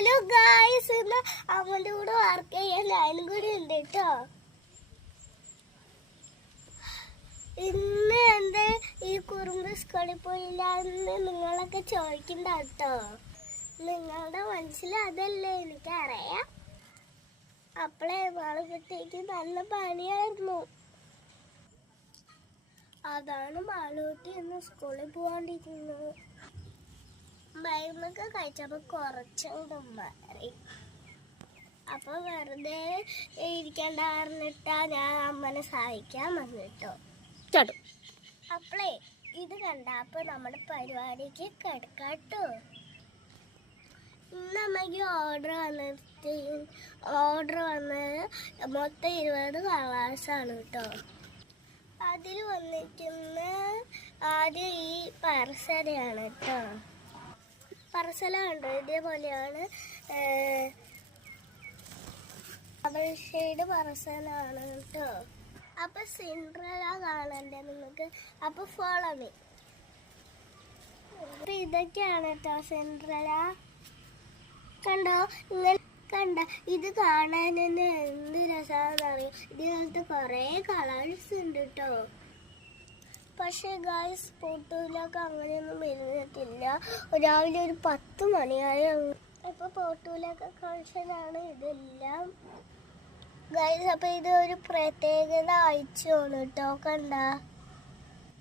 Hello guys, ഇന്ന് അവന്റെ കൂടെ വർക്ക് ചെയ്യാൻ ഞാനും കൂടി ഉണ്ട് കേട്ടോ. ഇന്ന് എന്താ ഈ കുറുമ്പ് സ്കൂളിൽ പോയില്ല എന്ന് നിങ്ങളൊക്കെ ചോദിക്കണ്ട കേട്ടോ. നിങ്ങളുടെ മനസ്സിൽ അതല്ലേ എനിക്കറിയാം. അപ്പളേ മാളുകുട്ടിക്ക് നല്ല പണിയായിരുന്നു. അതാണ് മാളുകുട്ടി ഇന്ന് സ്കൂളിൽ പോകാണ്ടിരിക്കുന്നത്. മരുന്നൊക്കെ കഴിച്ചപ്പോൾ കുറച്ചുകൂടെ മാറി. അപ്പോൾ വെറുതെ ഇരിക്കേണ്ട പറഞ്ഞിട്ടാ ഞാൻ അമ്മനെ സഹായിക്കാൻ വന്നിട്ടോ. അപ്പളേ ഇത് കണ്ട അപ്പോൾ നമ്മുടെ പരിപാടിക്ക് കിടക്കാട്ടോ. ഇന്ന് അമ്മയ്ക്ക് ഓർഡർ വന്നത് മൊത്തം 20 കളേഴ്സാണ് കേട്ടോ. അതിൽ വന്നിരിക്കുന്ന ആദ്യം ഈ പറസലയാണ് കേട്ടോ. പറസല കണ്ടോ, ഇതേപോലെയാണ്. ഡബിൾ ഷെയ്ഡ് പറസലാണ് കേട്ടോ. അപ്പൊ സിൻഡ്രല്ല കാണണ്ടേ നിങ്ങൾക്ക്, അപ്പൊ ഫോളോ മീ. അപ്പൊ ഇതൊക്കെയാണ് കേട്ടോ സിൻഡ്രല്ല. കണ്ടോ, ഇങ്ങനെ കണ്ട. ഇത് കാണാൻ തന്നെ എന്ത് രസമാണെന്ന് അറിയോ. ഇതിനകത്ത് കുറേ കളേഴ്സ് ഉണ്ട് കേട്ടോ. പക്ഷേ ഗായ്സ് പോട്ടൂലൊക്കെ അങ്ങനെയൊന്നും വരുന്നില്ല. രാവിലെ ഒരു 10 മണിയായി. അപ്പോൾ പോട്ടൂലൊക്കെ കളക്ഷനാണ് ഇതെല്ലാം ഗായ്സ്. അപ്പോൾ ഇത് ഒരു പ്രത്യേകത അയച്ചാണ് കേട്ടോ. കണ്ട,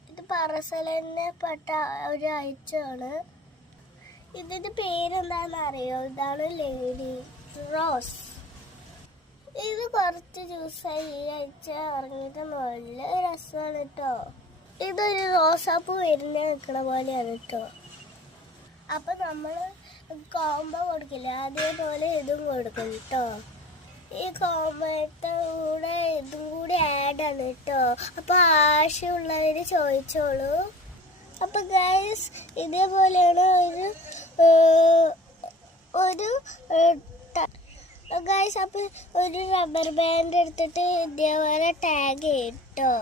ഇത് പറസലിനെ പെട്ട ഒരു അയച്ചാണ്. ഇതിൻ്റെ പേരെന്താണെന്ന് അറിയോ? ഇതാണ് ലേഡി റോസ്. ഇത് കുറച്ച് ദിവസമായി ഈ ആഴ്ച ഇറങ്ങിയിട്ട് നല്ല രസമാണ് കേട്ടോ. ഇതൊരു റോസാപ്പൂ വരുന്ന നിൽക്കണ പോലെയാണ് കേട്ടോ. അപ്പം നമ്മൾ കോംബോ കൊടുക്കില്ല, അതേപോലെ ഇതും കൊടുക്കും കേട്ടോ. ഈ കോംബോയുടെ കൂടെ ഇതും കൂടി ആഡാണ് കേട്ടോ. അപ്പോൾ ആവശ്യമുള്ളവർ ചോദിച്ചോളൂ. അപ്പം ഗൈസ് ഇതേപോലെയാണ് ഒരു ഗൈസ്. അപ്പം ഒരു റബ്ബർ ബാൻഡ് എടുത്തിട്ട് ഇതേപോലെ ടാഗ് ചെയ്ട്ടോ.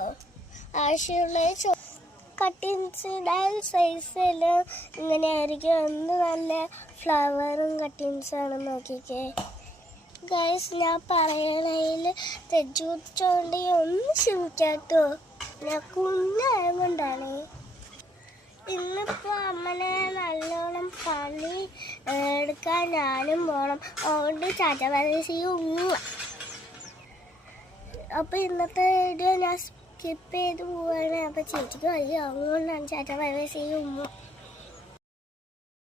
ആവശ്യമുള്ള കട്ടിങ്സിൻ്റെ സൈസ് എല്ലാം ഇങ്ങനെ ആയിരിക്കും. എന്ത് നല്ല ഫ്ലവറും കട്ടിങ്സാണെന്ന് നോക്കിക്കേ ഗൈസ്. ഞാൻ പറയണതിൽ തെറ്റുകൊണ്ട് ഒന്ന് ക്ഷമിക്കാട്ടോ. ഞാൻ കുഞ്ഞായതുകൊണ്ടാണ്. ഇന്നിപ്പോൾ അമ്മനെ നല്ലോണം പണി എടുക്കാൻ ഞാനും പോകണം. അതുകൊണ്ട് ചാറ്റവരസിയും. അപ്പോൾ ഇന്നത്തെ വീഡിയോ ഞാൻ സ്കിപ്പ് ചെയ്ത് പോവാണ്. അപ്പോൾ ചേച്ചിക്ക് വയ്യ, അതുകൊണ്ടാണ് ചാറ്റവരസിയും.